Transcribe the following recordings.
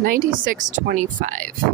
9625.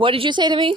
What did you say to me?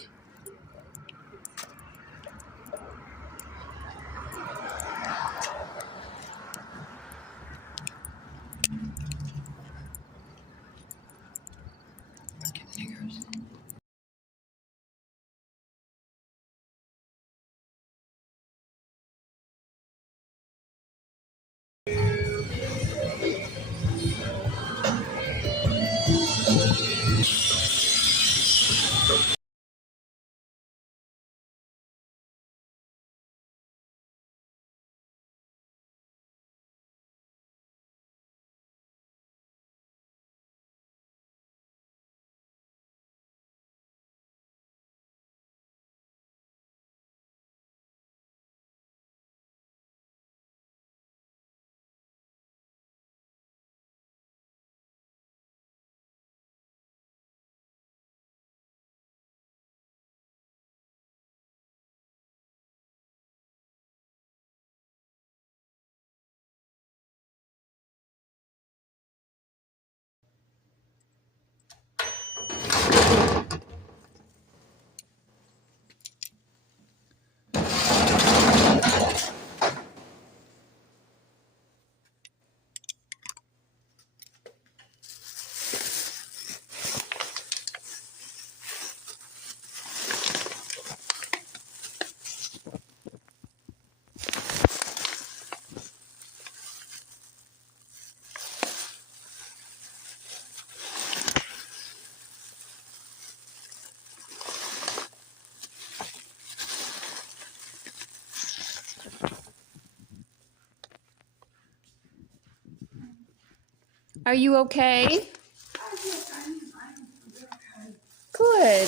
Are you okay? Yes, I am. I'm okay. Good.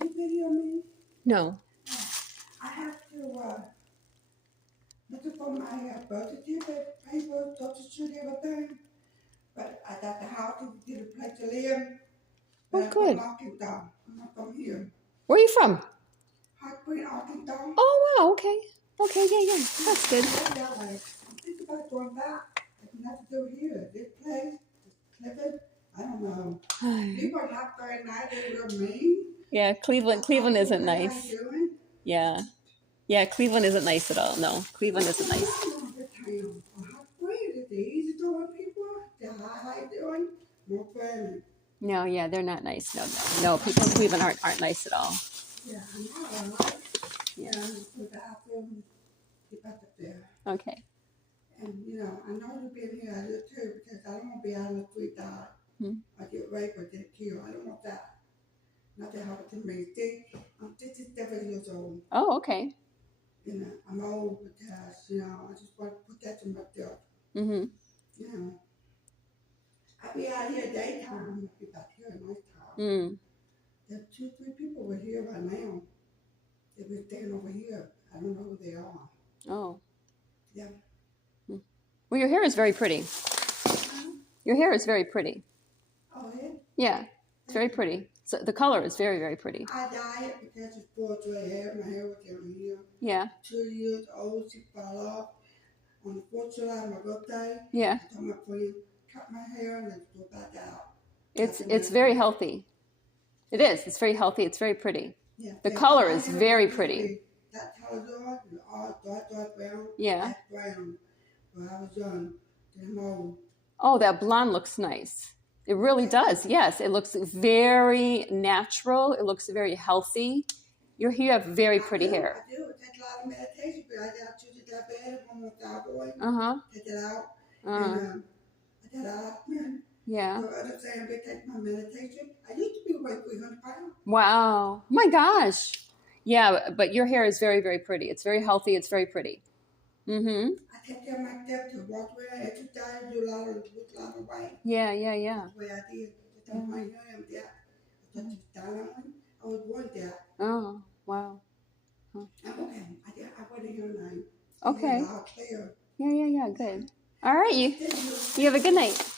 Did you video me? No. I have to look for my birth certificate, paper, social security, everything. But I got the house to get a place to live. But Oh, I'm good. from Arkansas. I'm not from here. Where are you from? Hot Spring, Arkansas. Oh, wow. Okay. Okay. Yeah. That's good. That way. I'm thinking about going back. There's nothing to do here. This place, Clifford, I don't know. People are not very nice. They're real mean. Yeah, Cleveland isn't How nice. you doing? Yeah, Cleveland isn't nice at all. No, Cleveland isn't nice. How great it is. Easy doing people. How you doing? More friendly. No, yeah, they're not nice. No. People in Cleveland aren't nice at all. Yeah, I know. Right? Yeah, I'm to the bathroom. Get back up there. Okay. And I know you've been here. I do too because I don't want to be out on the street die. I get raped or get killed. I don't want that. Not to happen to me. See, I'm 67 years old. Oh, okay. I'm old because, I just want to put that to myself. Mm-hmm. I be out here daytime. I be back here at nighttime. Mm. There's 2, 3 people over here right now. They've been staying over here. I don't know who they are. Oh. Yeah. Well, your hair is very pretty. Your hair is very pretty. Oh, yeah? Yeah, it's very pretty. So the color is very, very pretty. I dyed it because it's full gray hair. My hair was down here. Yeah. 2 years old. She fell off on the 4th of July, my birthday. Yeah. I told my friend, cut my hair and then go back out. It's very healthy. It is. It's very healthy. It's very pretty. Yeah. The color is very pretty. That color, all dark brown. Yeah. That's brown. When I was young, then I'm old. Oh, that blonde looks nice. It really does. Yes, it looks very natural. It looks very healthy. You have very pretty hair. I do. It takes a lot of meditation, but I got to choose that bed one more cowboy. Take it out. And I did out. Yeah. So other saying I take my meditation. I used to be weight 300 pounds. Wow. Oh my gosh. Yeah, but your hair is very, very pretty. It's very healthy. It's very pretty. Mm-hmm. I take care of myself to walk around, exercise, do a lot of weight. Yeah. That's the way I did. That's why I am there. I touched it down. I was born there. Oh, wow. Huh. I'm okay. I went in here tonight. Okay. Clear. Yeah. Good. All right. You have a good night.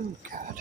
Oh, God.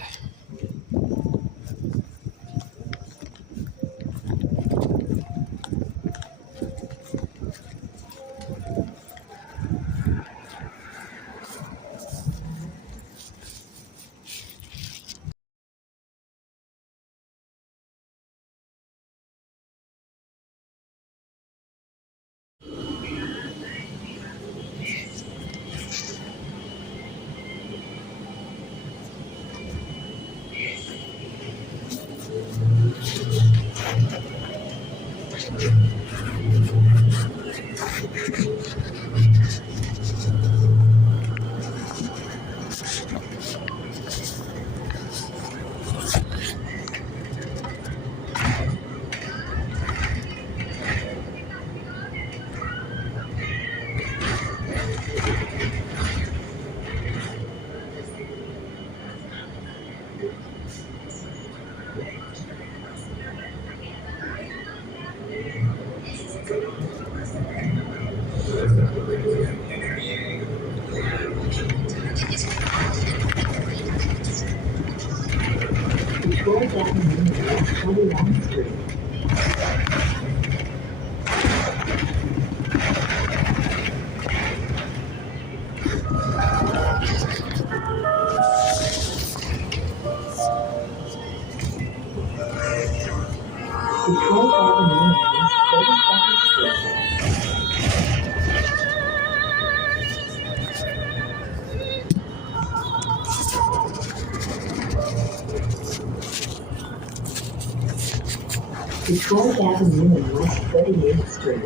Detroit Avenue and West 29th Street. Detroit Avenue and West 32nd Street.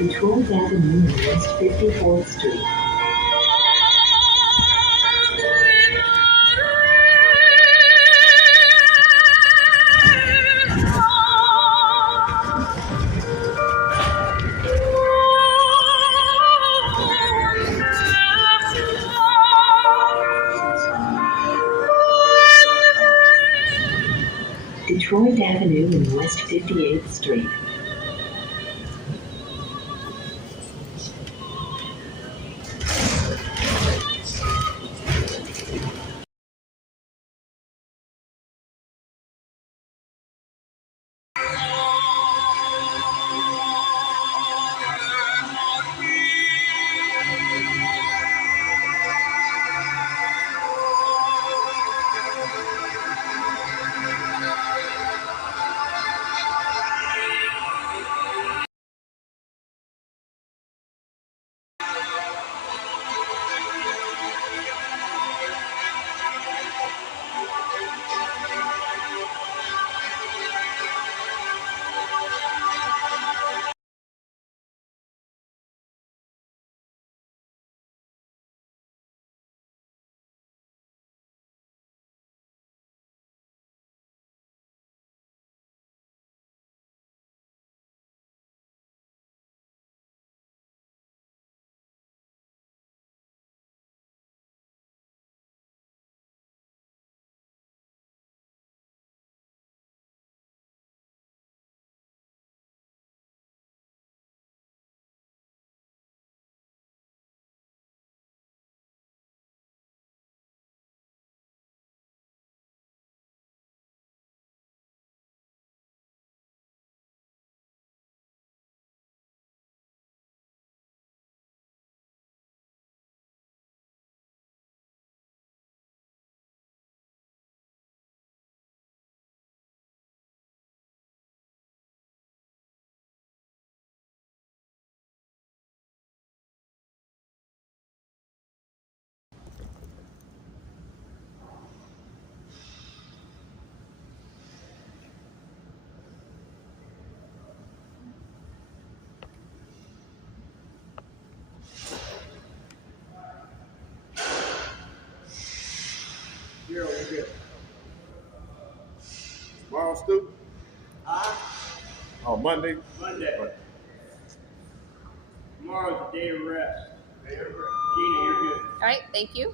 Detroit Avenue and West 38th Street. Detroit Avenue and West 45th Street. Detroit Avenue and West 49th Street. Detroit Avenue and West 54th Street. Detroit Avenue and West 58th Street. Yeah, we get tomorrow, Stu? On Monday? Monday. Tomorrow's a day of rest. Gina, you're good. All right, thank you.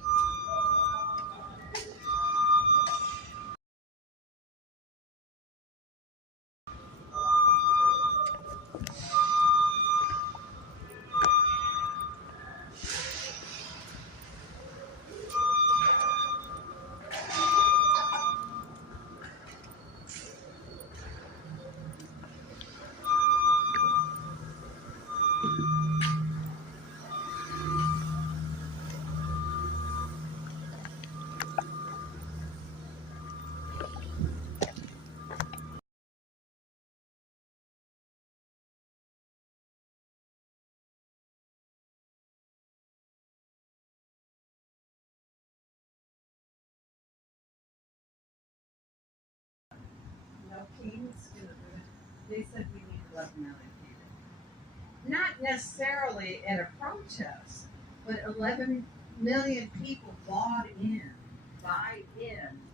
No kings. They said we need 11 million people. Not necessarily at a protest, but 11 million people buy in,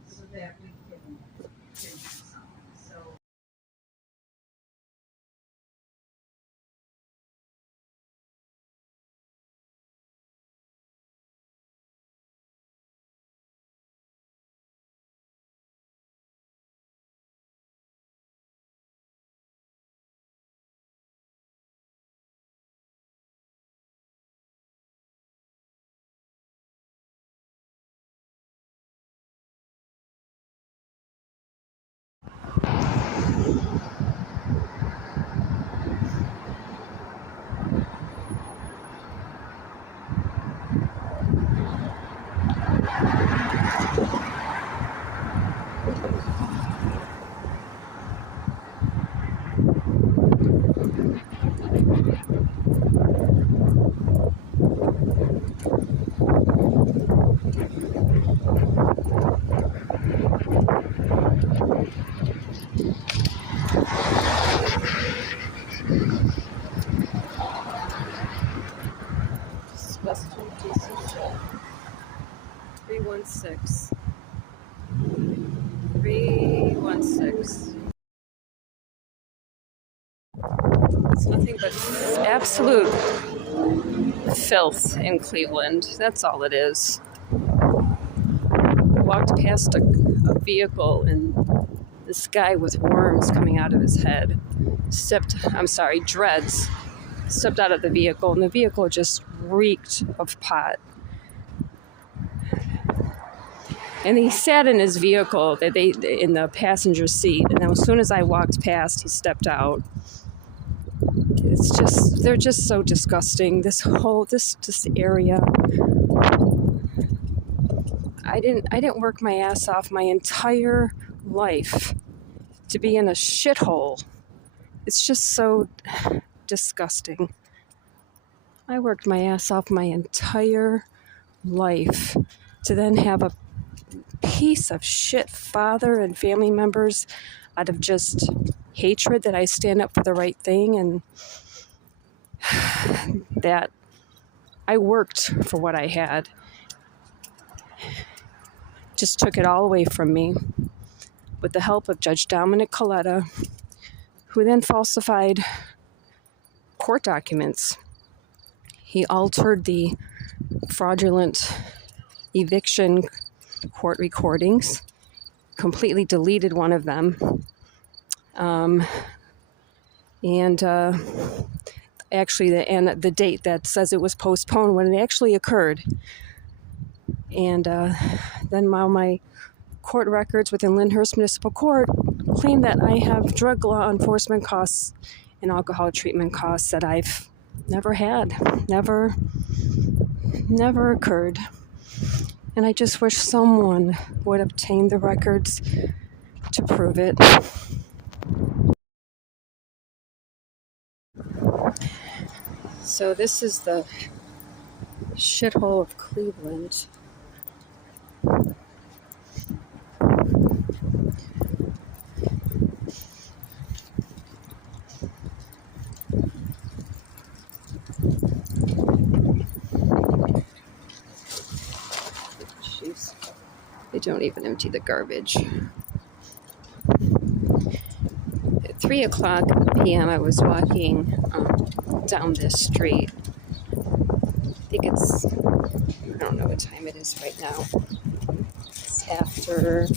so that we can do something. So. West 316. 316. It's nothing but absolute filth in Cleveland. That's all it is. I walked past a vehicle and this guy with worms coming out of his head dreads, stepped out of the vehicle and the vehicle just reeked of pot. And he sat in his vehicle, in the passenger seat, and as soon as I walked past, he stepped out. They're just so disgusting. This area. I didn't work my ass off my entire life to be in a shithole. It's just so disgusting. I worked my ass off my entire life to then have a piece of shit father and family members out of just hatred that I stand up for the right thing and that I worked for what I had. Just took it all away from me with the help of Judge Dominic Coletta, who then falsified court documents. He altered the fraudulent eviction court recordings, completely deleted one of them, actually the date that says it was postponed when it actually occurred. And then my court records within Lyndhurst Municipal Court claim that I have drug law enforcement costs and alcohol treatment costs that I've never had, never occurred. And I just wish someone would obtain the records to prove it. So this is the shithole of Cleveland. Jeez. They don't even empty the garbage. 3 o'clock p.m. I was walking down this street. I think it's, I don't know what time it is right now. It's after,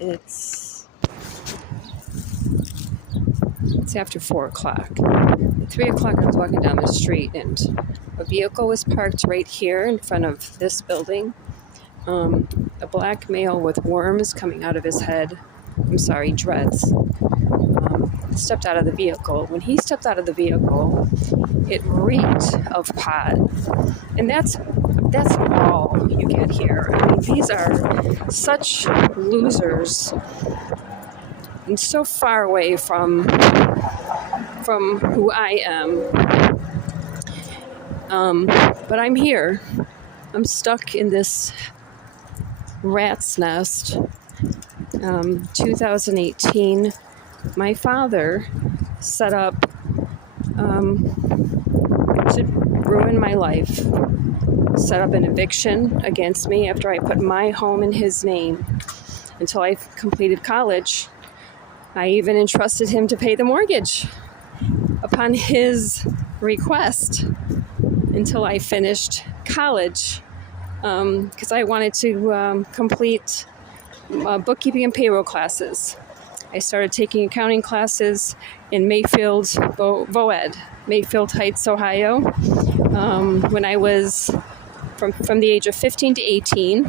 let's see. It's after 4 o'clock. At 3 o'clock I was walking down the street and a vehicle was parked right here in front of this building. A black male with worms coming out of his head, dreads, stepped out of the vehicle. When he stepped out of the vehicle, it reeked of pot. And that's all you get here. I mean, these are such losers and so far away from who I am. But I'm here. I'm stuck in this rat's nest. 2018, my father set up to ruin my life, set up an eviction against me after I put my home in his name until I completed college. I even entrusted him to pay the mortgage upon his request until I finished college, because I wanted to complete bookkeeping and payroll classes. I started taking accounting classes in Mayfield, VOED, Mayfield Heights, Ohio, when I was from the age of 15 to 18.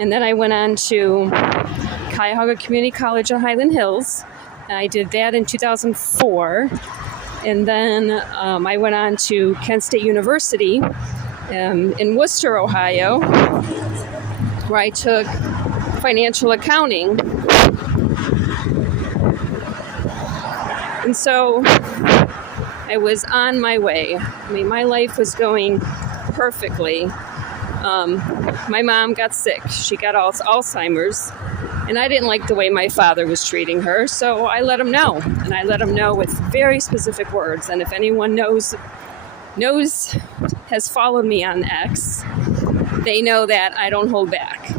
And then I went on to Cuyahoga Community College in Highland Hills. And I did that in 2004. And then I went on to Kent State University in Worcester, Ohio, where I took financial accounting. And so I was on my way. I mean, my life was going perfectly. My mom got sick. She got Alzheimer's. And I didn't like the way my father was treating her, so I let him know. And I let him know with very specific words. And if anyone knows, has followed me on X, they know that I don't hold back.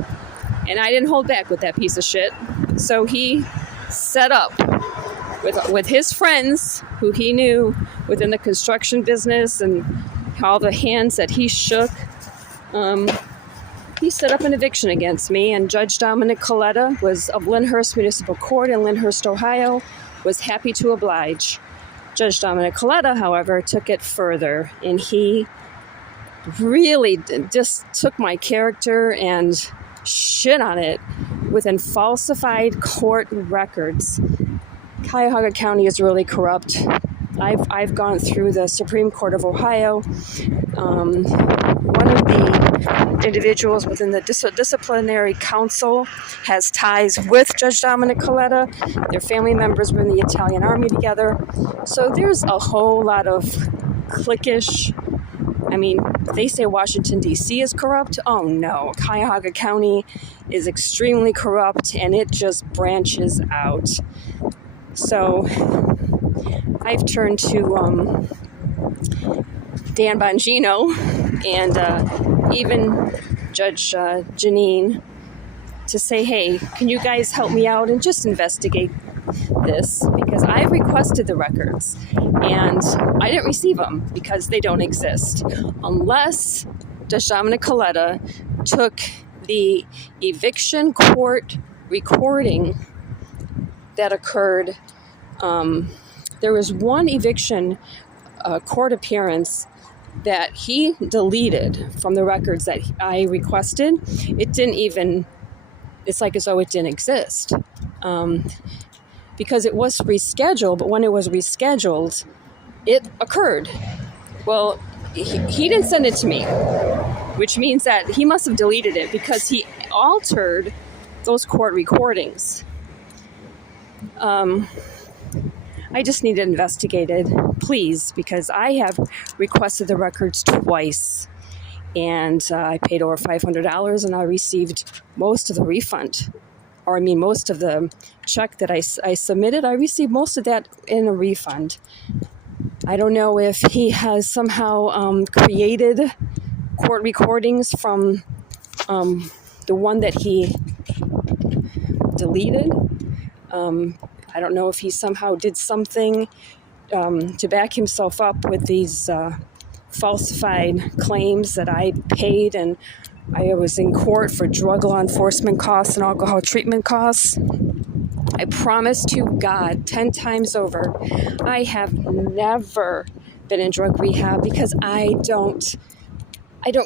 And I didn't hold back with that piece of shit. So he set up with his friends, who he knew within the construction business and all the hands that he shook, he set up an eviction against me, and Judge Dominic Coletta was of Lyndhurst Municipal Court in Lyndhurst, Ohio, was happy to oblige. Judge Dominic Coletta, however, took it further, and he really just took my character and shit on it within falsified court records. Cuyahoga County is really corrupt. I've gone through the Supreme Court of Ohio. One of the individuals within the disciplinary council has ties with Judge Dominic Coletta. Their family members were in the Italian army together. So there's a whole lot of cliquish. I mean, they say Washington, D.C. is corrupt. Oh no, Cuyahoga County is extremely corrupt, and it just branches out. So I've turned to Dan Bongino and even Judge Janine to say, hey, can you guys help me out and just investigate this? Because I've requested the records and I didn't receive them because they don't exist. Unless Judge Dominic Coletta took the eviction court recording that occurred. There was one eviction court appearance that he deleted from the records that I requested. It didn't even, it's like as though it didn't exist. Because it was rescheduled, but when it was rescheduled, it occurred. Well, he didn't send it to me, which means that he must have deleted it because he altered those court recordings. I just need it investigated, please, because I have requested the records twice, and I paid over $500, and I received most of the refund, or I mean most of the check that I submitted. I received most of that in a refund. I don't know if he has somehow created court recordings from the one that he deleted. I don't know if he somehow did something to back himself up with these falsified claims that I paid, and I was in court for drug law enforcement costs and alcohol treatment costs. I promise to God 10 times over, I have never been in drug rehab because I don't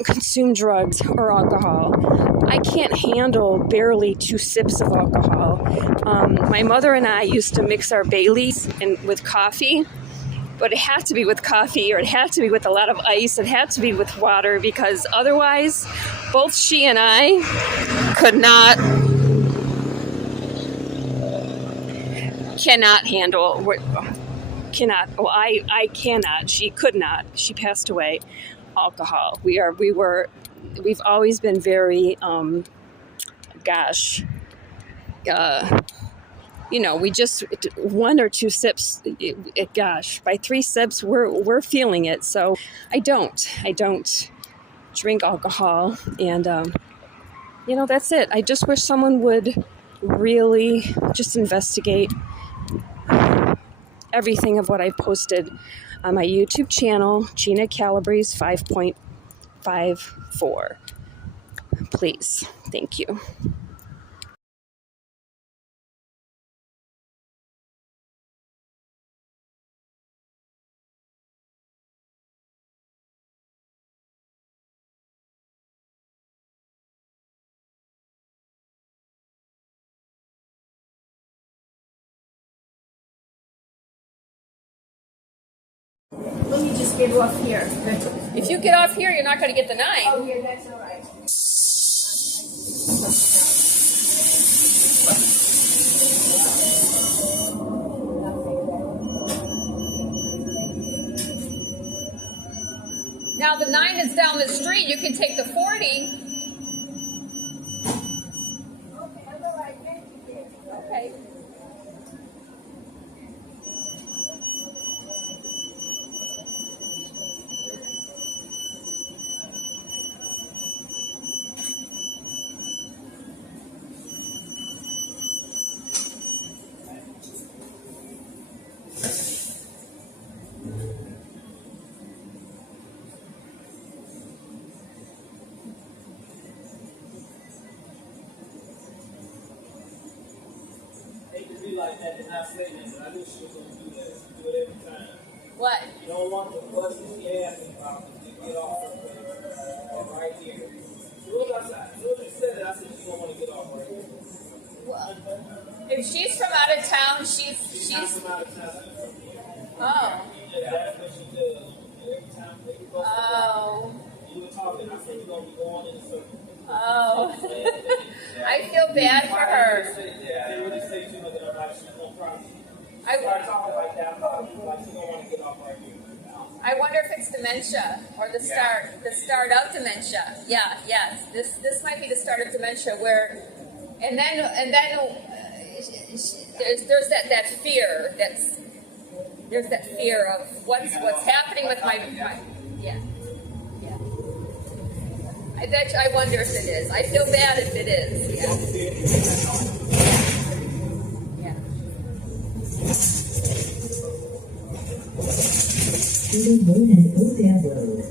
consume drugs or alcohol. I can't handle barely 2 sips of alcohol. My mother and I used to mix our Baileys with coffee, but it had to be with coffee, or it had to be with a lot of ice. It had to be with water, because otherwise, both she and I cannot handle. I cannot. She could not. She passed away. Alcohol. We've always been very, we just 1 or 2 sips. By 3 sips, we're feeling it. So I don't drink alcohol, and that's it. I just wish someone would really just investigate everything of what I posted on my YouTube channel, Gina Calabrese 5.54. Please. Thank you. Let me just get off here. If you get off here, you're not going to get the 9. Oh, yeah, that's all right. Now the 9 is down the street. You can take the 40. Okay, that's all right. Thank you. Okay. Like that and not say that, but I knew she was going to do that. She do it every time. What? You don't want the bus to be asking about to get off right here. As soon as you said that, I said you don't want to get off right here. Well, if she's from out of town, she's not from out of town. Oh. Yeah, that's what she does. Every time they go Oh. you were talking, I said you're going to be going in a circle. Oh. I feel bad for her. Yeah, they really say too much that I'm like, she's no problem. I Start talking like that, I'm like, she don't want to get off right here. I wonder if it's dementia or the start of dementia. Yeah, yes. This might be the start of dementia where, and then there's that fear there's that fear of what's happening with my yeah. I wonder if it is. I feel bad if it is. Yeah. Shooting Road and Oakdale Road.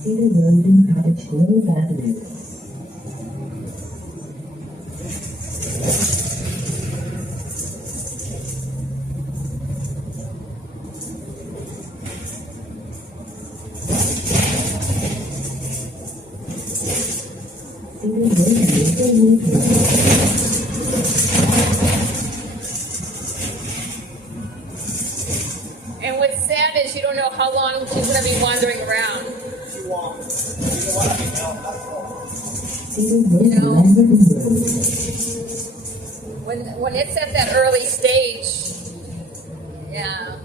Cedar Road and Cottage Grove Avenue. And what's sad is you don't know how long she's going to be wandering around. You know, when it's at that early stage, yeah.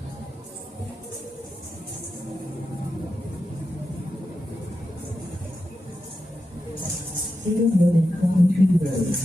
Cedar Road and Coventry Road.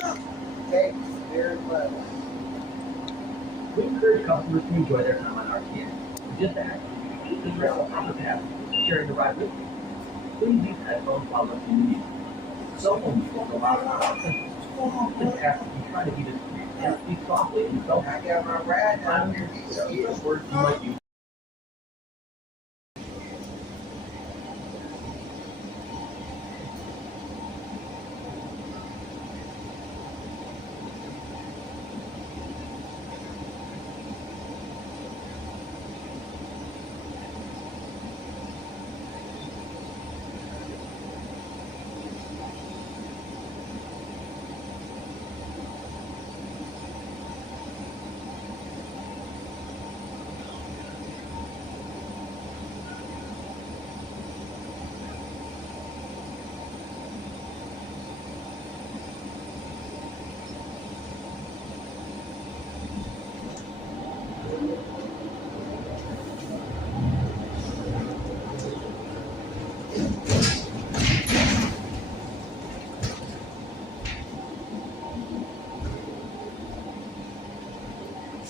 Thanks very much. We encourage customers to enjoy their time on RTN. Just ask, just press the power tab, sharing the ride with you. Please use headphones while listening to music. Cell phone use is allowed on our system. Just ask if you try to be discreet and speak softly in cell phone. I got my ride down here. Some words you might use.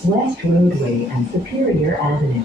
West Roadway and Superior Avenue.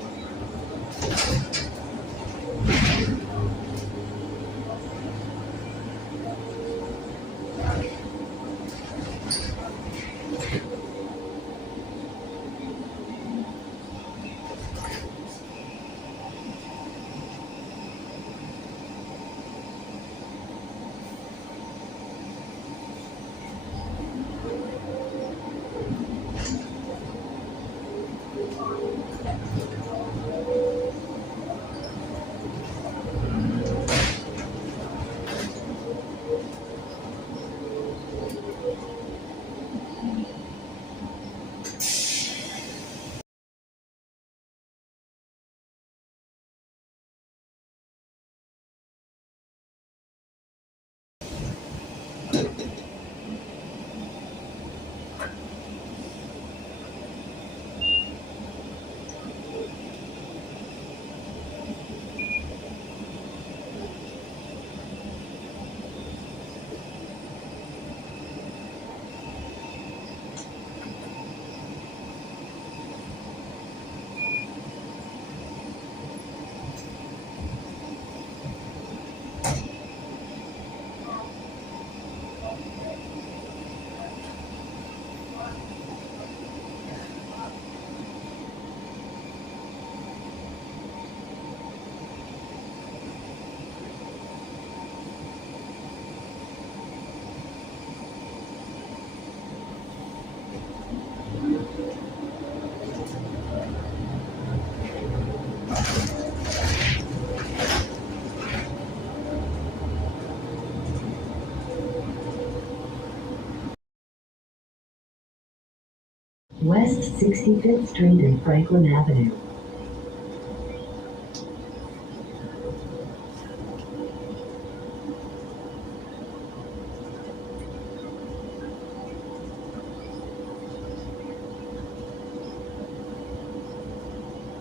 West 65th Street and Franklin Avenue.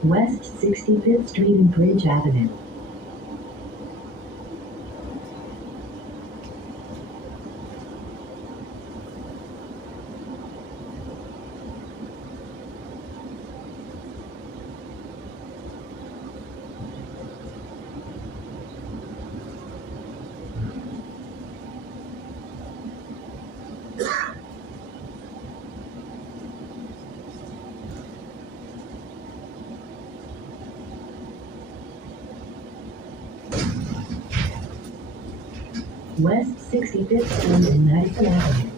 West 65th Street and Bridge Avenue. West 65th Street and Madison Avenue.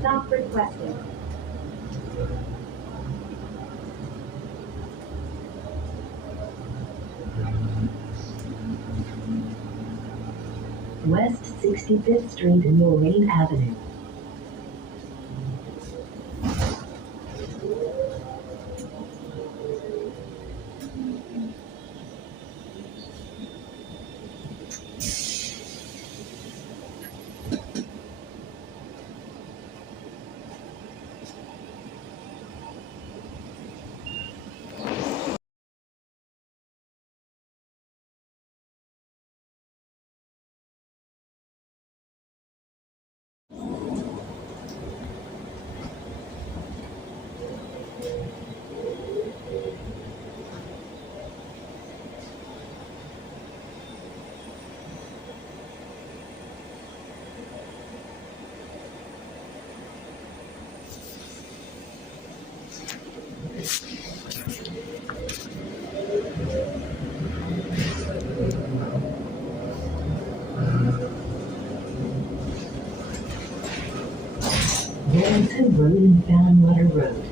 Stop requested. West 65th Street and Lorraine Avenue. Wellington Road and Fallonwater Road.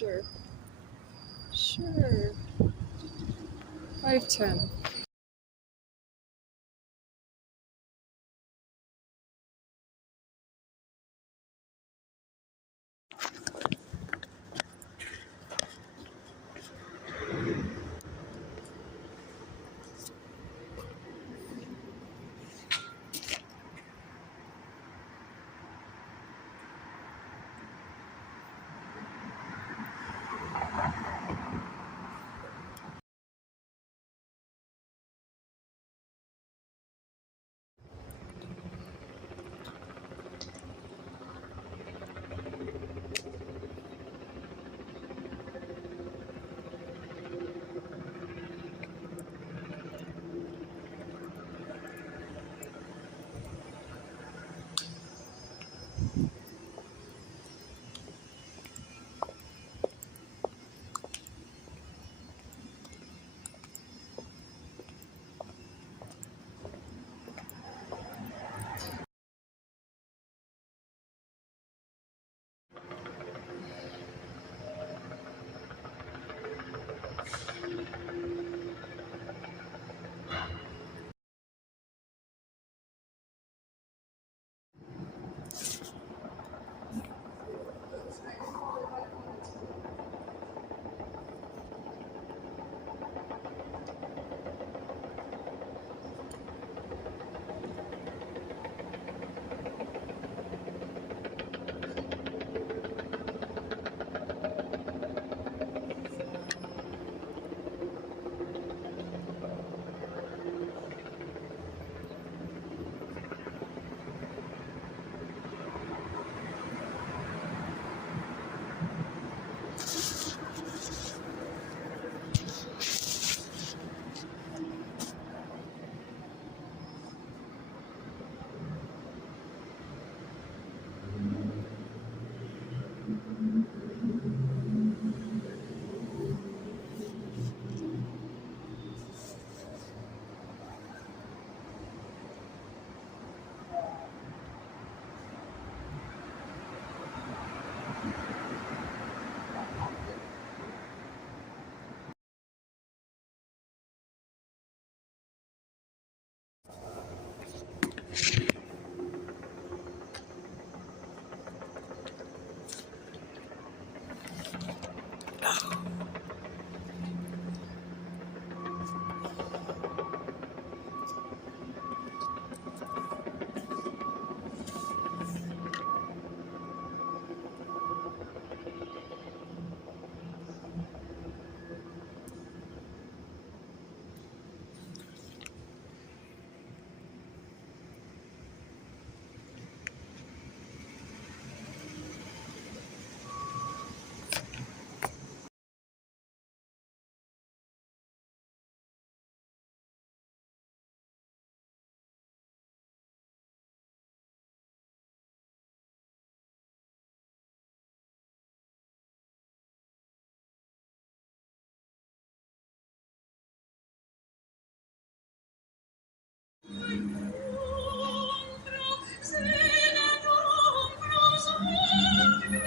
Sure. 5:10.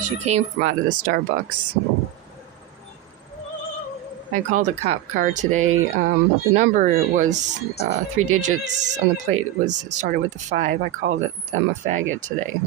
She came from out of the Starbucks. I called a cop car today. The number was 3 digits on the plate. It was started with the 5. I called them a faggot today.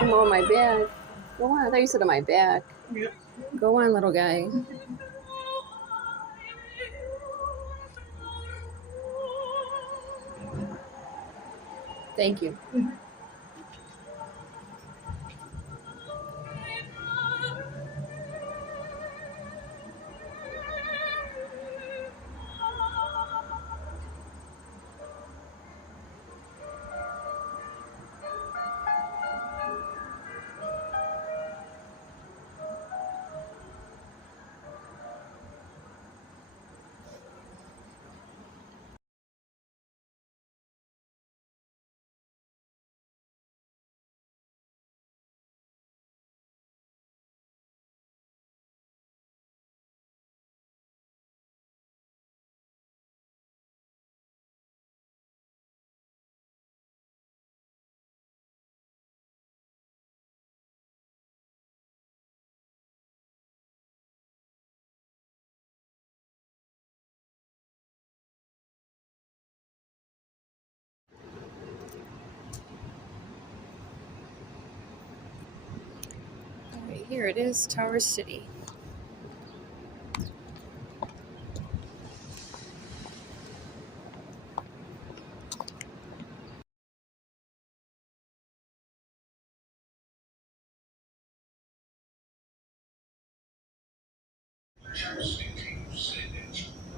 I'm on my back. Go on. I thought you said on my back. Yep. Go on, little guy. Thank you. All right, here it is, Tower City.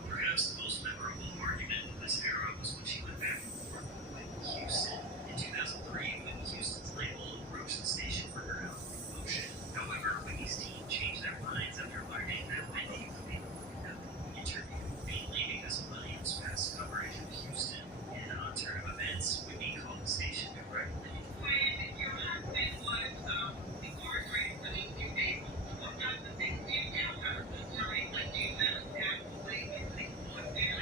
Perhaps the most memorable argument in this era was when she went back and forth with Houston in 2003 when Houston's label approached the station for her album promotion. However, Whitney's team changed their minds after learning that Whitney would be the interview, mainly because of Williams' past coverage of Houston. In an turn of events, Whitney called the station directly. When your husband was incarcerated for these few days, what kinds of things do you tell her during the Jesus act away and things like that?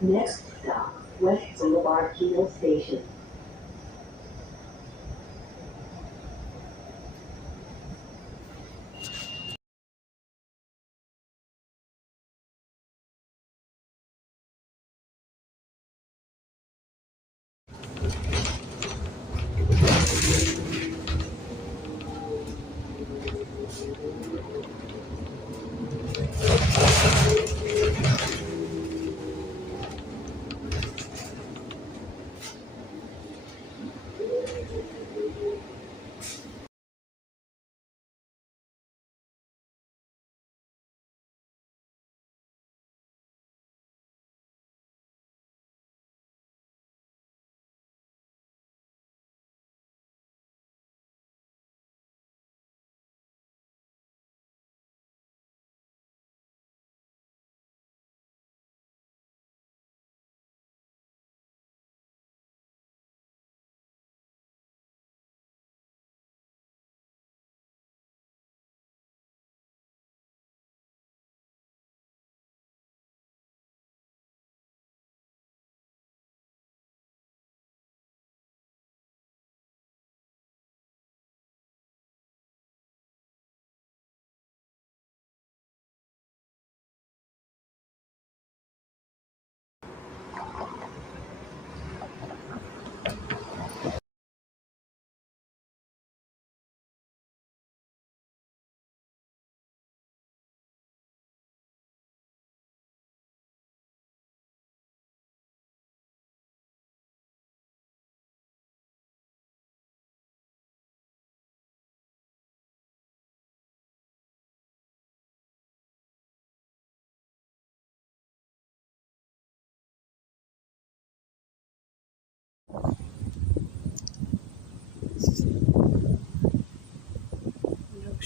Next stop, West Boulevard Kilo Station.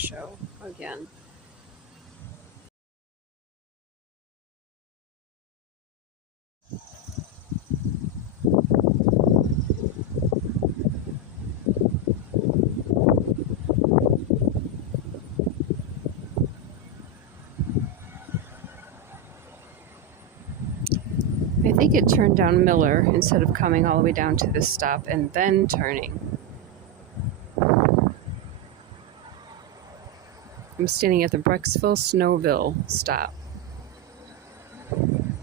show again. I think it turned down Miller instead of coming all the way down to this stop and then turning. I'm standing at the Brecksville-Snowville stop. And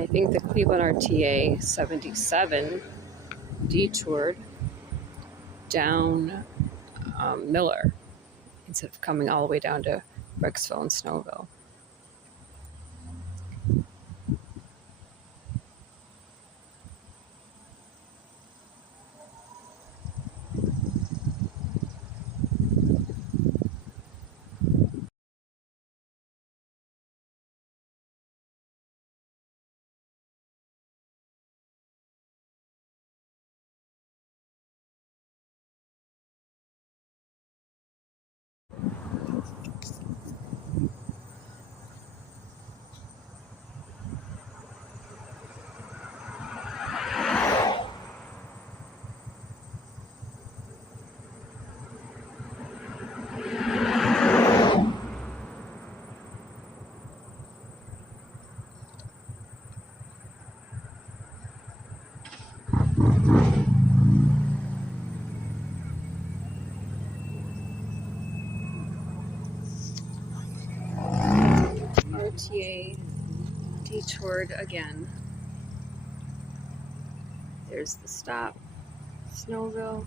I think the Cleveland RTA 77 detoured down Miller instead of coming all the way down to Brecksville and Snowville. RTA detoured again. There's the stop, Snowville.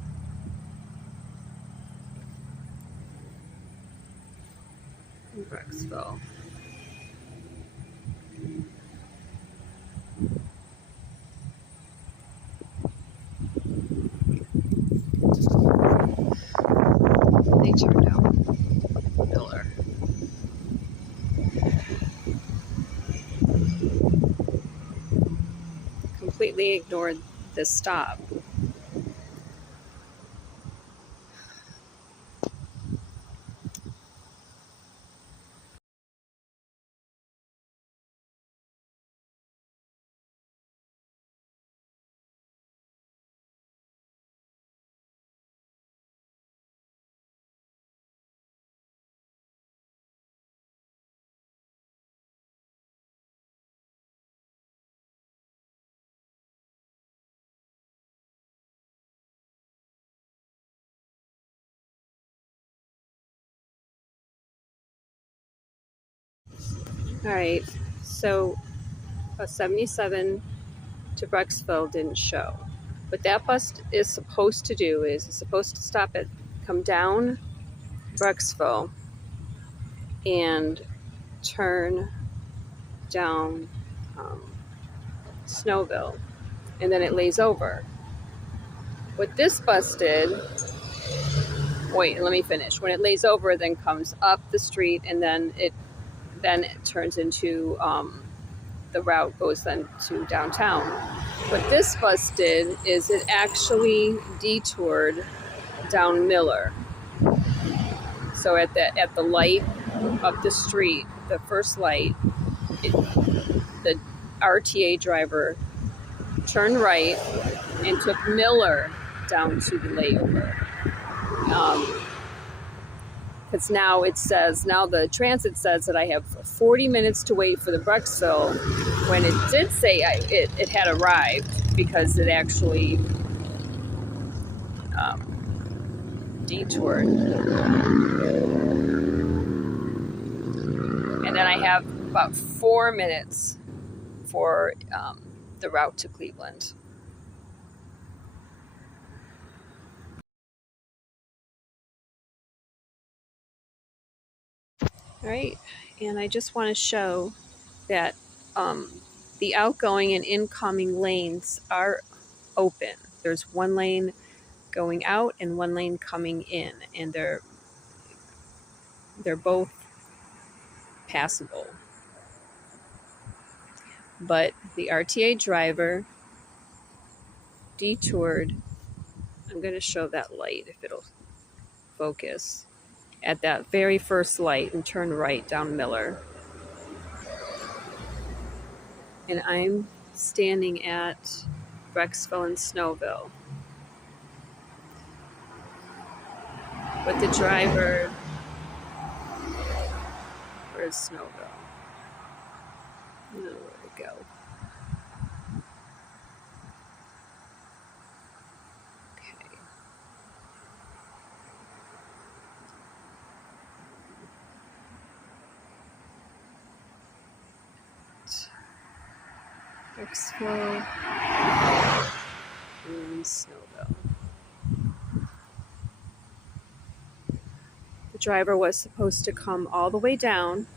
And Brecksville. They turned out Miller. Completely ignored the stop. All right, so a 77 to Brecksville didn't show. What that bus is supposed to do is it's supposed to stop at, come down Brecksville and turn down Snowville, and then it lays over. What this bus did, wait, let me finish. When it lays over, it then comes up the street, and then it turns into the route goes then to downtown. What this bus did is it actually detoured down Miller. So at the light up the street, the first light, the RTA driver turned right and took Miller down to the layover. Because now it says, now the transit says that I have 40 minutes to wait for the Brecksville, when it did say it had arrived, because it actually detoured. And then I have about 4 minutes for the route to Cleveland. All right, and I just want to show that the outgoing and incoming lanes are open. There's one lane going out and one lane coming in, and they're both passable. But the RTA driver detoured I'm going to show that light if it'll focus. At that very first light and turn right down Miller. And I'm standing at Brecksville and Snowville. But the driver, where's Snowville? I don't know where to go. Okay. Brecksville and Snowville. The driver was supposed to come all the way down,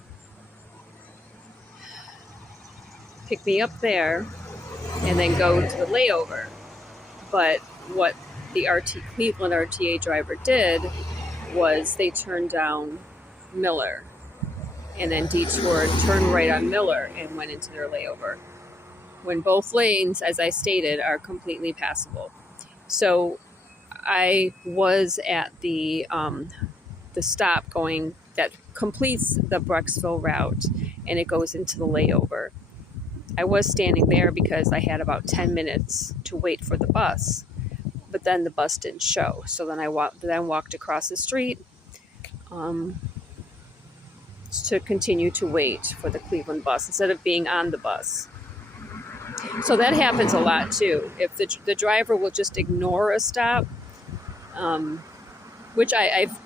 pick me up there, and then go to the layover. But what the Cleveland RTA driver did was they turned down Miller and then detoured, turned right on Miller and went into their layover. When both lanes, as I stated, are completely passable. So I was at the stop going that completes the Brecksville route and it goes into the layover. I was standing there because I had about 10 minutes to wait for the bus, but then the bus didn't show. So then I walked across the street to continue to wait for the Cleveland bus instead of being on the bus. So that happens a lot too. If the driver will just ignore a stop, which I've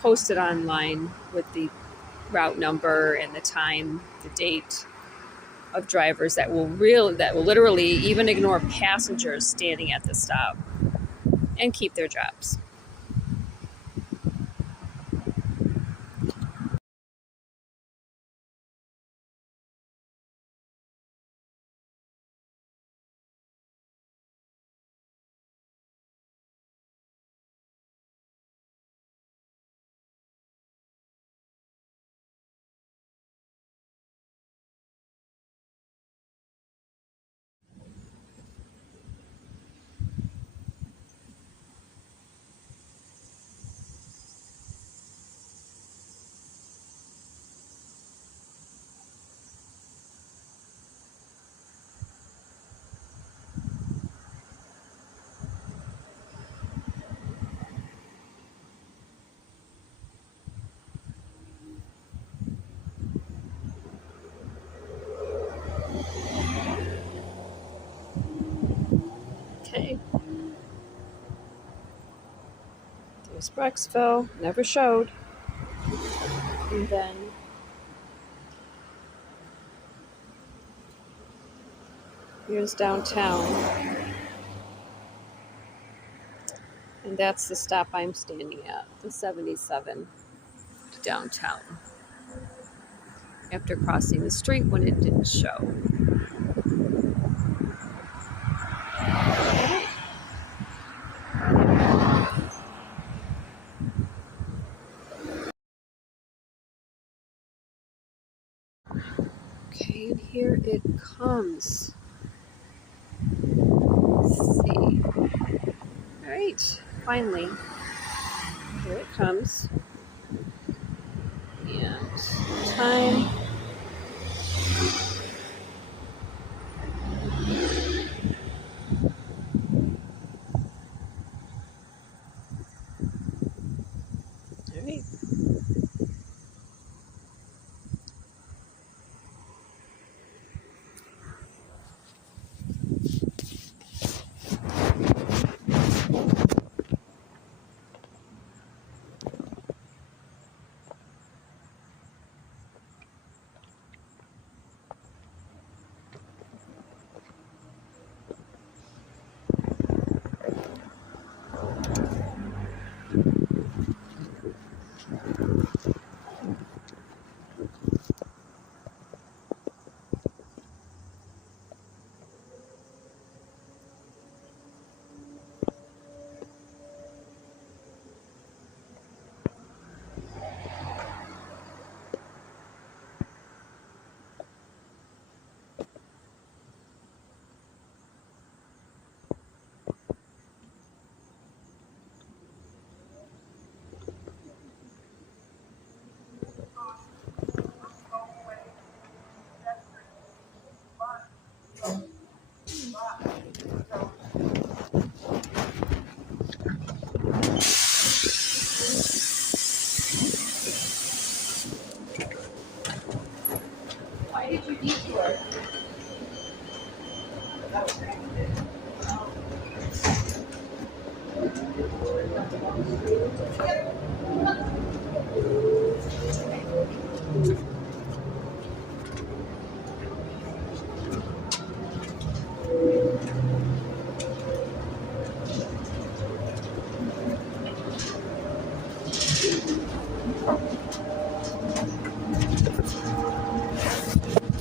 posted online with the route number and the time, the date of drivers that will literally even ignore passengers standing at the stop and keep their jobs. Okay. There's Brecksville, never showed. And then here's downtown. And that's the stop I'm standing at, the 77 downtown. After crossing the street when it didn't show. Okay, and here it comes. Let's see. All right, finally, here it comes. And time. All right.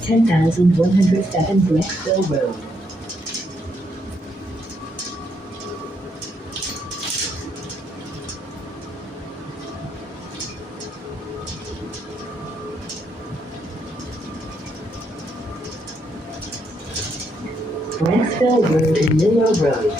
10,107 Blacksville Road. Blacksville Road and Miller Road.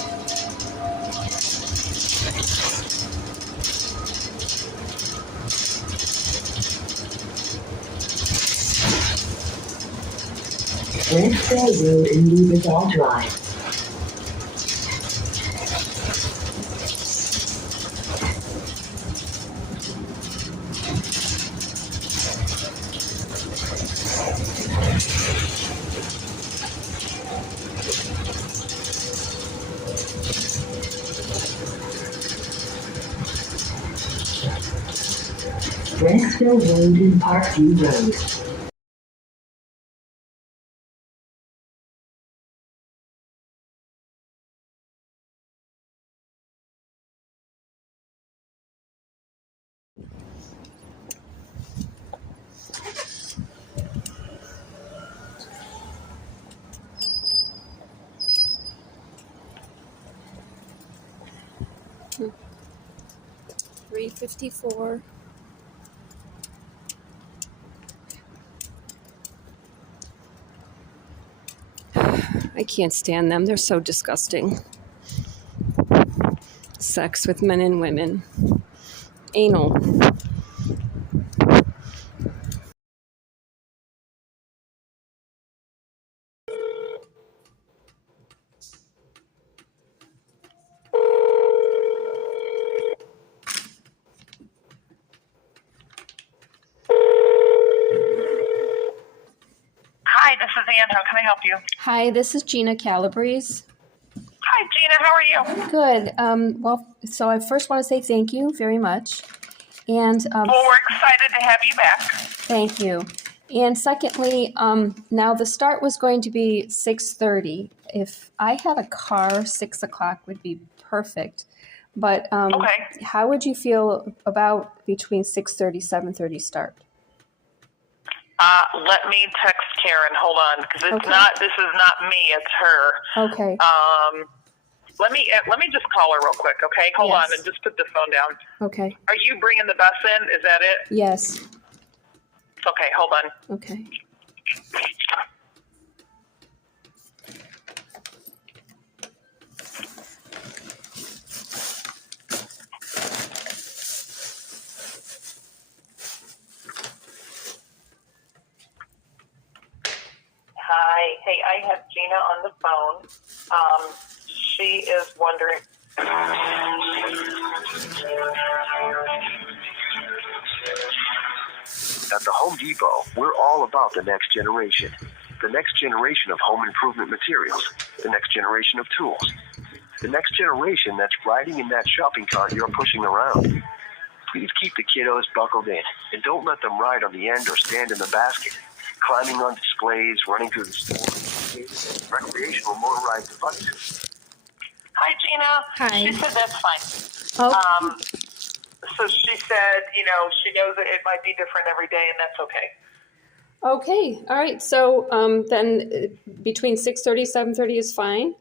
Blacksville Road and Lubezal Drive. Blacksville Road and Parkview Road. Hmm. 354. I can't stand them. They're so disgusting. Sex with men and women. Anal. Hi, this is Ann. How can I help you? Hi, this is Gina Calabrese. Hi, Gina. How are you? Good. Well, so I first want to say thank you very much. And Well, we're excited to have you back. thank you. And secondly, now the start was going to be 6:30. If I had a car, 6 o'clock would be perfect. But Okay. how would you feel about between 6:30, 7:30 start? Let me text Karen. Hold on, because it's Okay. not. This is not me. It's her. Okay. Let me just call her real quick. Okay, hold Yes. on, and just put the phone down. Okay. Are you bringing the bus in? Is that it? Yes. Okay, hold on. Okay. Hi. Hey, I have Gina on the phone. She is wondering. At the Home Depot, we're all about the next generation. The next generation of home improvement materials. The next generation of tools. The next generation that's riding in that shopping cart you're pushing around. Please keep the kiddos buckled in and don't let them ride on the end or stand in the basket. Climbing on displays, running through the store, recreational motorized devices. Hi, Gina. Hi. She said that's fine. Oh, So she said, she knows that it might be different every day, and that's okay. okay. All right. So then between 6:30, 7:30 is fine.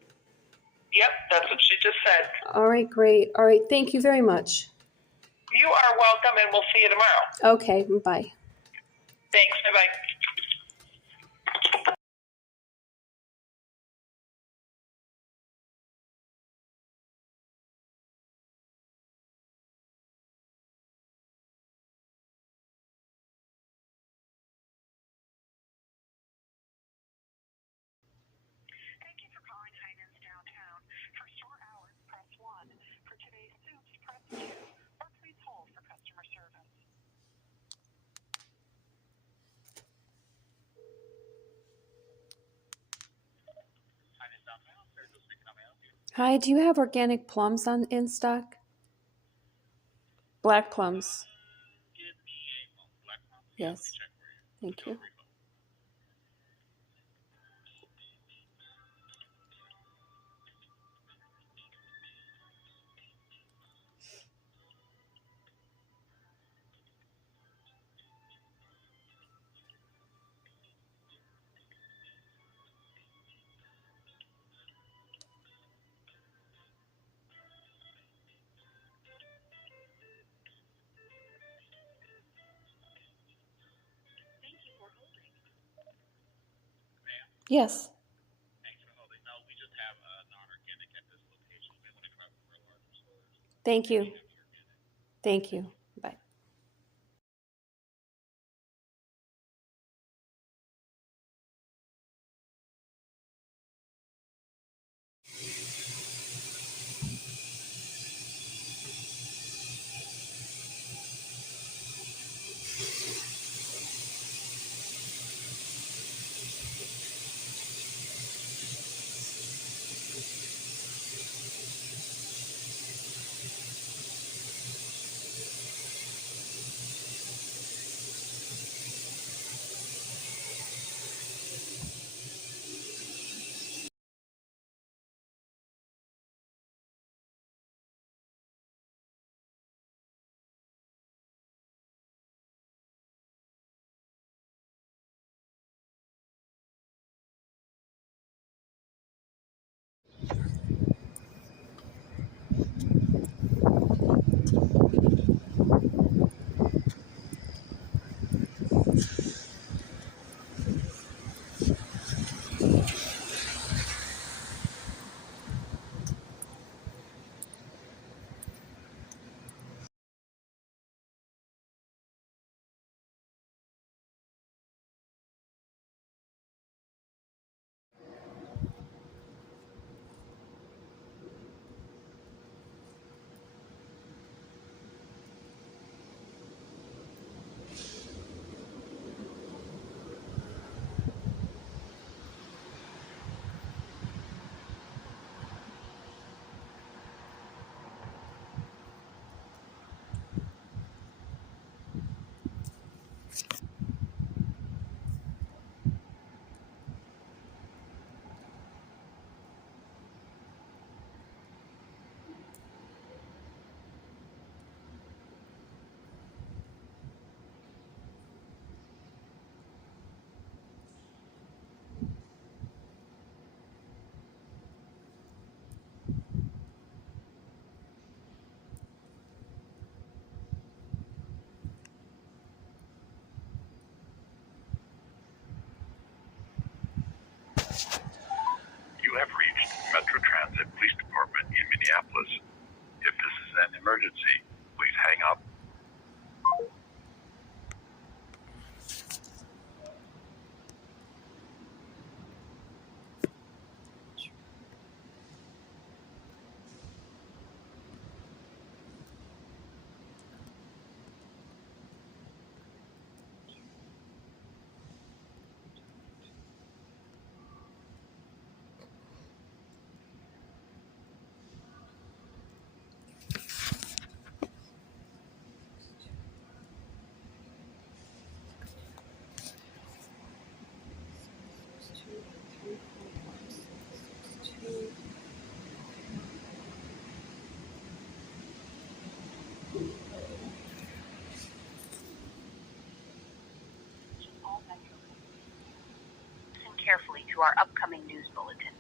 Yep, that's what she just said. All right. Great. All right. Thank you very much. You are welcome, and we'll see you tomorrow. Okay. Bye. Thanks. Bye-bye. Thank you for calling Heinen's Downtown. For store hours, press 1. For today's soups, press 2. Or please hold for customer service. Hi. Do you have organic plums in stock? Black plums. Yes. Thank you. Yes. Thanks for holding. No, we just have non-organic at this location. We want to try one of our larger stores. Thank you. Thank you. Bye. You have reached Metro Transit Police Department in Minneapolis. If this is an emergency, please hang up. Listen carefully to our upcoming news bulletin.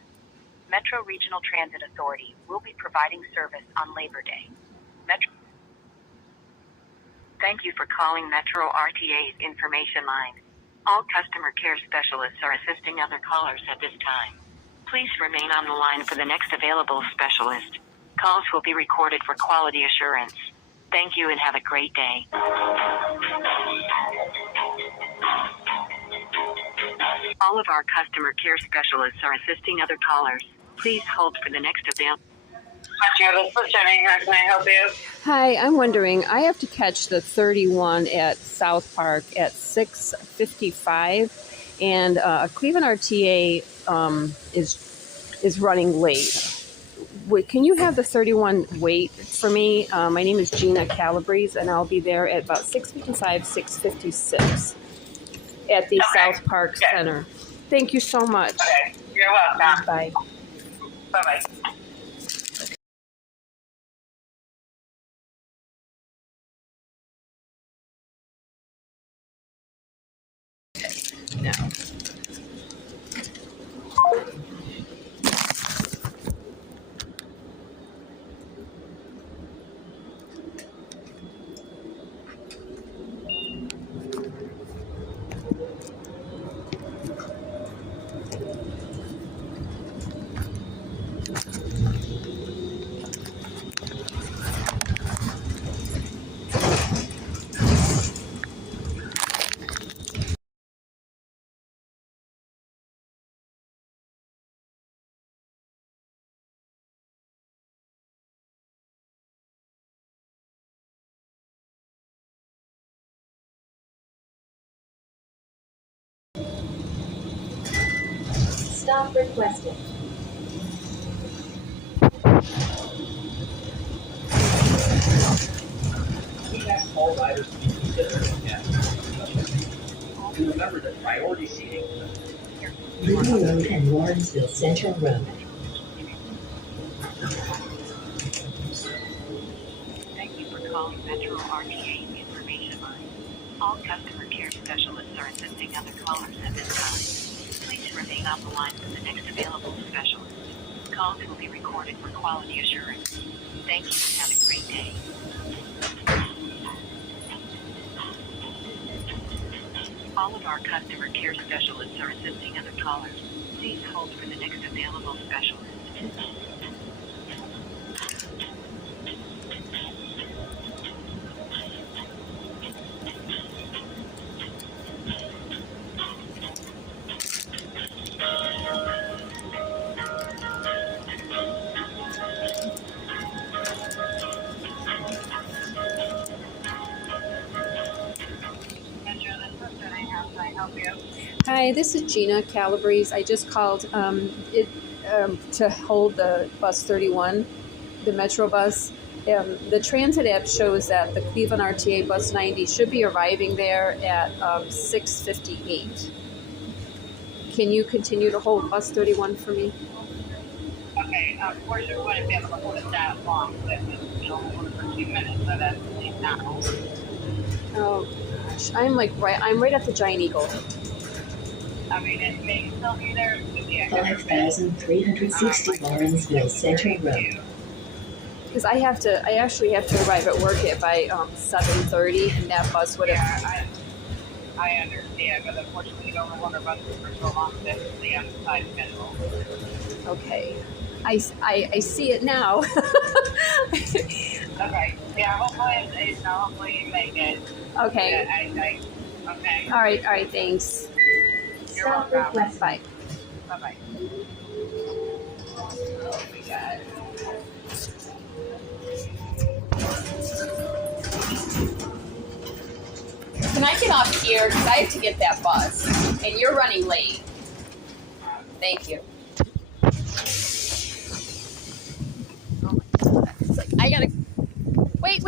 Metro Regional Transit Authority will be providing service on Labor Day. Thank you for calling Metro RTA's information line. All customer care specialists are assisting other callers at this time. Please remain on the line for the next available specialist. Calls will be recorded for quality assurance. Thank you and have a great day. All of our customer care specialists are assisting other callers. Please hold for the next available. This is Jenny. How can I help you? Hi, I'm wondering, I have to catch the 31 at South Park at 6:55, and Cleveland RTA is running late. Can you have the 31 wait for me? My name is Gina Calabrese, and I'll be there at about 6:55, 6:56 at the South Park Center. Thank you so much. Okay, you're welcome. Bye. Bye-bye. Now. Stop requested. We ask all riders to be considerate of guests. And remember that priority seating. River Road and Lawrenceville Central Road. Thank you for calling Metro RTA Information Line. All customer care specialists are assisting other callers at this time. Please remain on the line for the next available specialist. Calls will be recorded for quality assurance. Thank you and have a great day. All of our customer care specialists are assisting other callers. Please hold for the next available specialist. Hi, this is Gina Calabrese. I just called to hold the bus 31, the Metro bus. The transit app shows that the Cleveland RTA bus 90 should be arriving there at 6:58. Can you continue to hold bus 31 for me? Okay, of course you wouldn't be able to hold it that long, but you know, hold it for 2 minutes, so that's now. Oh gosh, I'm right at the Giant Eagle. I mean, it may still be there. 5360 Lawrenceville Central Road. Because I actually have to arrive at work by 7:30, and that bus would have. Yeah, I understand, but unfortunately, you don't hold our buses for so long that the outside schedule. Okay, I see it now. Okay, yeah, hopefully you make it. Okay. Yeah, okay. All right, thanks. You're welcome. Bye. Bye-bye. Oh, my God. Can I get off here? Because I have to get that bus, and you're running late. Thank you. Oh my God. It's like, I gotta. Wait.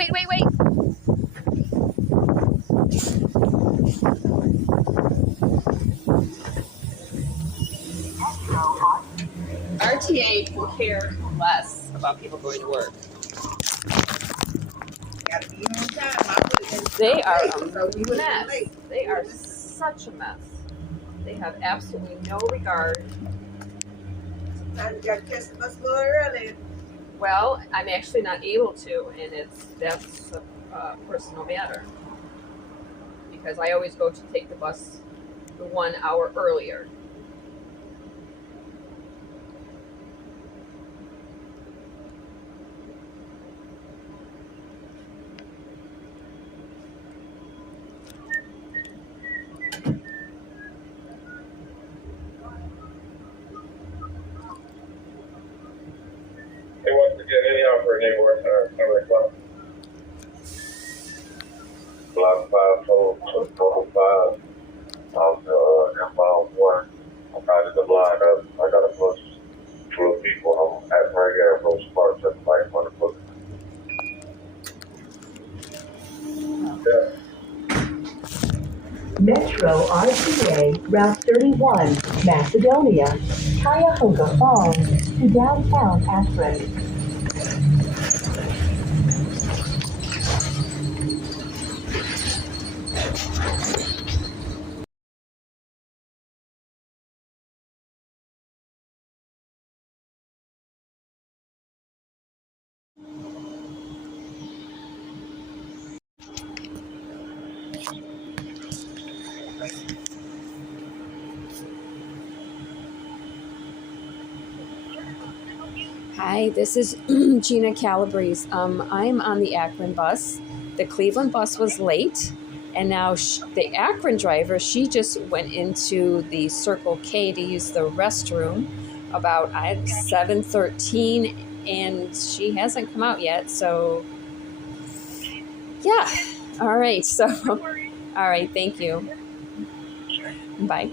RTA can care less about people going to work. They are a mess. They are such a mess. They have absolutely no regard. Sometimes you gotta catch the bus a little early. Well, I'm actually not able to, and that's a personal matter. Because I always go to take the bus 1 hour earlier. He wants to get any offer anywhere time, 7 o'clock. Block 545. I'm inbound 1. I'm out of the line up. I got a bunch of people. I'm at right here at Rose Park, just like on the book. Yeah. Metro RTA Route 31, Macedonia, Cuyahoga Falls to downtown Akron. Hi, this is Gina Calabrese. I'm on the Akron bus. The Cleveland bus was late, and now the Akron driver, she just went into the Circle K to use the restroom about 7:13, and she hasn't come out yet. So, yeah. All right. So, all right. Thank you. Bye.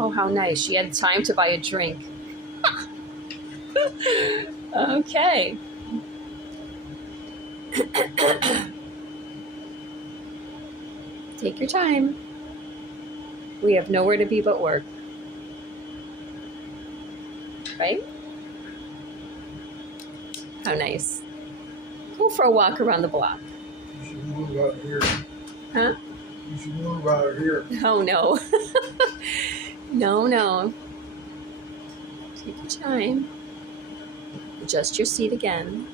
Oh, how nice. She had time to buy a drink. Okay. Take your time. We have nowhere to be but work. Right? How nice. Go for a walk around the block. You should move out of here. Huh? You should move out of here. Oh, no. No. Take your time. Adjust your seat again.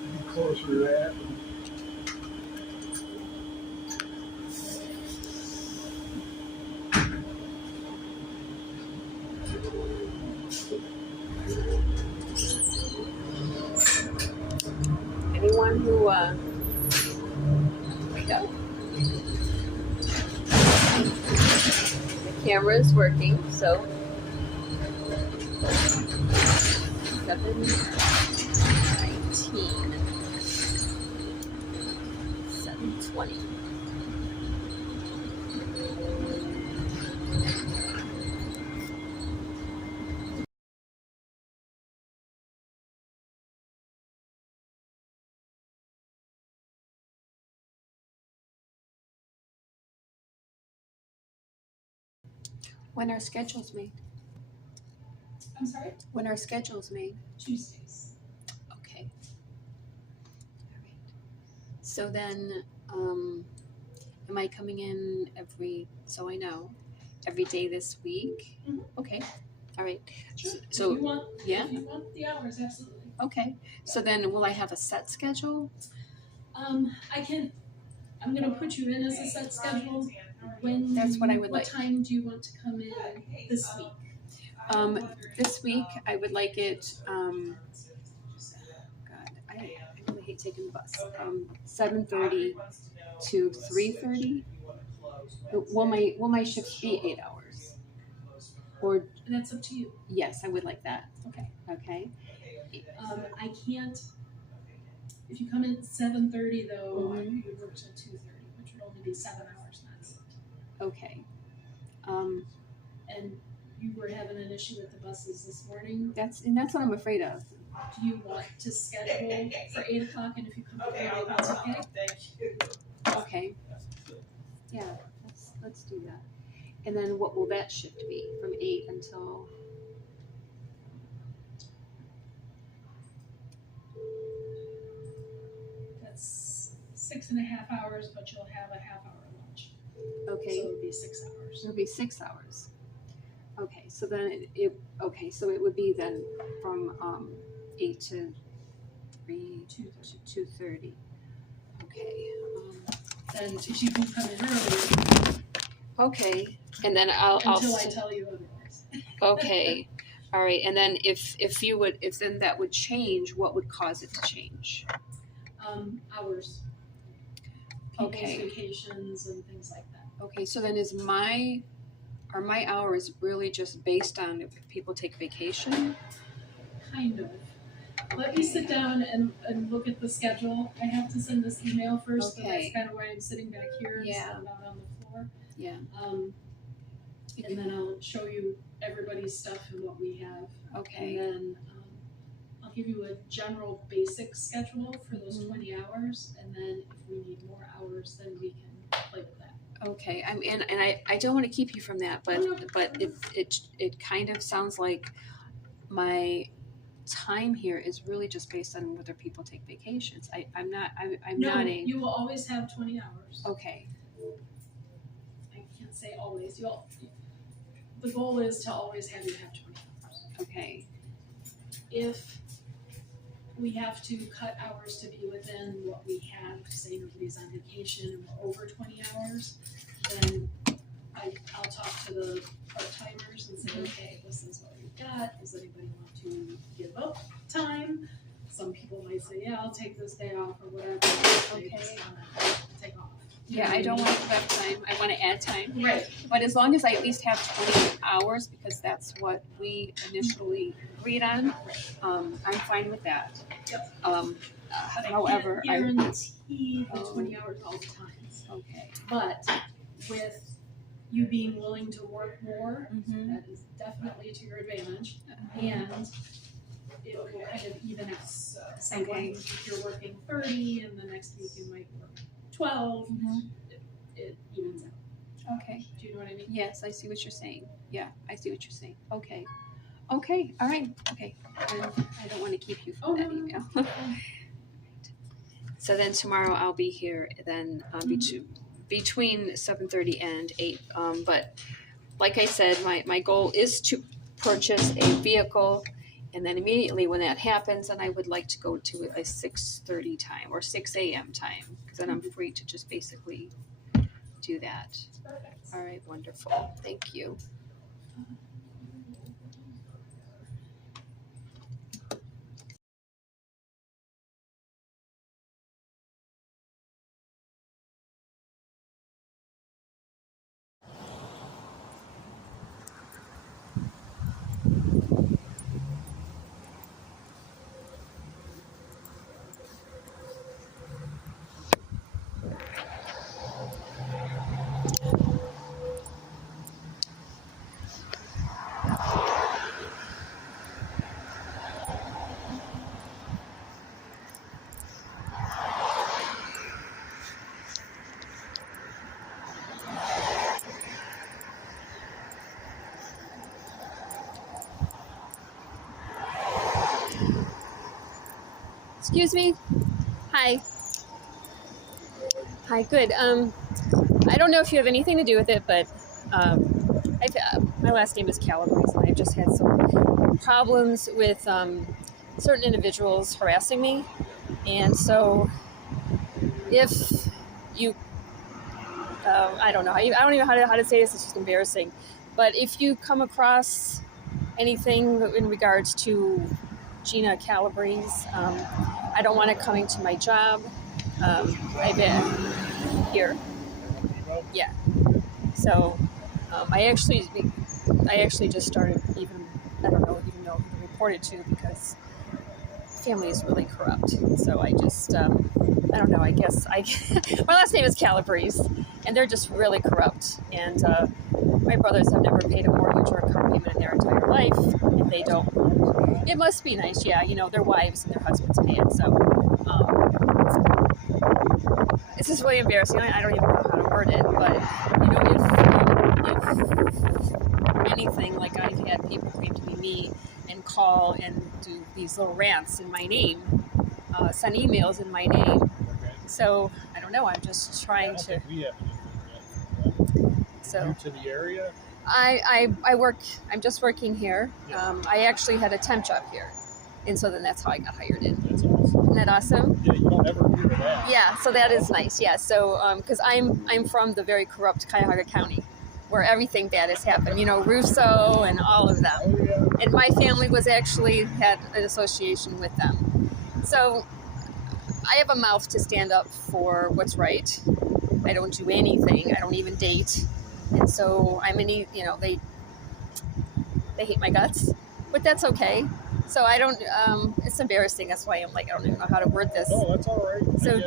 Be closer to that. Anyone who, go. The camera is working, so 7:19, 7:20. When are schedules made? I'm sorry? When are schedules made? Tuesdays. Okay. All right. So then, am I coming in so I know, every day this week? Mhm. Okay. All right. Sure. So, if you want, yeah? If you want the hours, absolutely. Okay. So then will I have a set schedule? I'm gonna put you in as a set schedule. When That's what I would what like. time do you want to come in this week? This week I would like it, God, I really hate taking the bus. 7:30 to 3:30. Will my shifts be 8 hours? Or That's up to you. yes, I would like that. Okay. Okay. I can't. If you come in at 7:30 though, Mhm. you would work till 2:30, which would only be 7 hours, not 8. Okay. And you were having an issue with the buses this morning. That's what I'm afraid of. Do you want to schedule for 8 o'clock? And if you come early, that's okay. Okay. Yeah, let's do that. And then what will that shift be from 8 until? That's 6.5 hours, but you'll have a half-hour lunch. Okay. So it would be 6 hours. It'll be 6 hours. Okay, so then so it would be then from 8 to 3 to 2:30. Okay. then if you can come in early, Okay, and then I'll until I tell you otherwise. okay, all right, and then if then that would change, what would cause it to change? Hours, people's Okay. vacations and things like that. Okay, so then are my hours really just based on if people take vacation? Kind of. Let me sit down and look at the schedule. I have to send this email first, but Okay. that's kind of why I'm sitting back here Yeah. instead of out on the floor. Yeah. And then I'll show you everybody's stuff and what we have. Okay. And then I'll give you a general basic schedule for those 20 hours. And then if we need more hours, then we can play with that. Okay, and I don't want to keep you from that, but it kind of sounds like my time here is really just based on whether people take vacations. I'm not You will always have 20 hours. Okay. I can't say always. The goal is to always have you have 20 hours. Okay. If we have to cut hours to be within what we have, say nobody's on vacation and we're over 20 hours, then I'll talk to the part-timers and say, okay, this is what we've got. Does anybody want to give up time? Some people might say, yeah, I'll take this day off or whatever. Okay. Take off. Yeah, I don't want to give up time. I want to add time. Right. But as long as I at least have 20 hours, because that's what we initially agreed on, I'm fine with that. Yep. However, I can't guarantee the 20 hours all the time. Okay. But with you being willing to work more, that is definitely to your advantage, and it will kind of even out. So one week you're working 30, and the next week you might work 12. It evens out. Okay. Do you know what I mean? Yes, I see what you're saying. Yeah, I see what you're saying. Okay. Okay. All right. Okay. I don't want to keep you from that email. So then tomorrow I'll be here. Then between 7:30 and 8. But like I said, my goal is to purchase a vehicle, and then immediately when that happens, then I would like to go to a 6:30 time or 6 a.m. time, because then I'm free to just basically do that. Perfect. All right, wonderful. Thank you. Excuse me. Hi. Hi. Good. I don't know if you have anything to do with it, but my last name is Calabrese, and I've just had some problems with certain individuals harassing me, and so if you, I don't know. I don't even know how to say this. It's just embarrassing. But if you come across anything in regards to Gina Calabrese, I don't want it coming to my job. I've been here. Yeah. So I actually just started I don't know even know who to report it to, because family is really corrupt. So I just I don't know. I guess my last name is Calabrese, and they're just really corrupt. And my brothers have never paid a mortgage or a car payment in their entire life, and they don't. It must be nice, yeah. Their wives and their husbands pay it. So it's just really embarrassing. I don't even know how to word it, but if anything, like I've had people claim to be me and call and do these little rants in my name, send emails in my name. Okay. So I don't know. I'm just trying to. We have anything yet. So new to the area. I work. I'm just working here. I actually had a temp job here, And so then that's how I got hired in. That's awesome. Isn't that awesome? Yeah, you don't ever hear that. Yeah, so that is nice. Yeah, so because I'm from the very corrupt Cuyahoga County, where everything bad has happened. You know, Russo and all of them. Oh, yeah. And my family was actually had an association with them. So I have a mouth to stand up for what's right. I don't do anything. I don't even date. And so they hate my guts, but that's okay. So I don't, it's embarrassing. That's why I'm like, I don't even know how to word this. No, that's all right. So,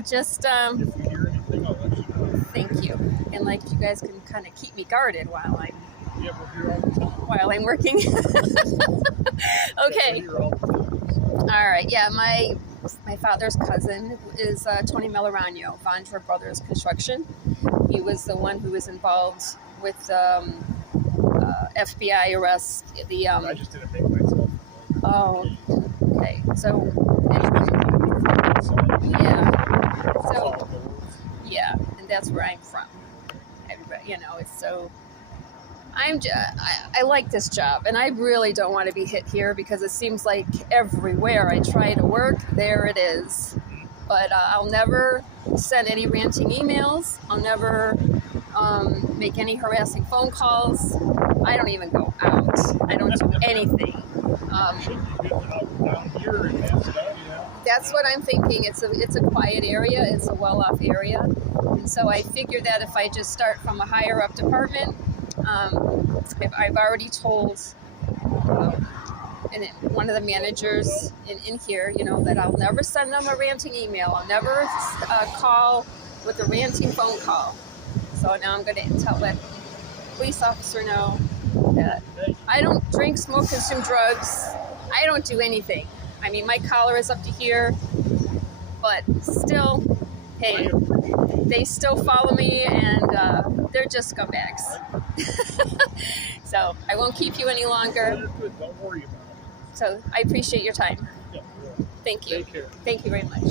just, If we hear anything, I'll let you know. thank you. And like, you guys can kind of keep me guarded while I'm Yeah, we're here all the time. while I'm working. Okay. Yeah, we're here all the time. All right. Yeah. My father's cousin is Tony Melarano, Vondra Brothers Construction. He was the one who was involved with FBI arrest. I just didn't make myself. Oh, okay. So, yeah. So, yeah, and that's where I'm from. Everybody, it's so. I like this job, and I really don't want to be hit here because it seems like everywhere I try to work, there it is. But I'll never send any ranting emails. I'll never make any harassing phone calls. I don't even go out. I don't do anything. That's what I'm thinking. It's a quiet area. It's a well-off area. And so I figured that if I just start from a higher-up department, I've already told one of the managers in here, that I'll never send them a ranting email. I'll never call with a ranting phone call. So now I'm going to tell that police officer know that I don't drink, smoke, consume drugs. I don't do anything. I mean, my collar is up to here, but still, hey, they still follow me, and they're just scumbags. So I won't keep you any longer. Don't worry about it. So I appreciate your time. Yeah, Thank you. Take care. Thank you very much.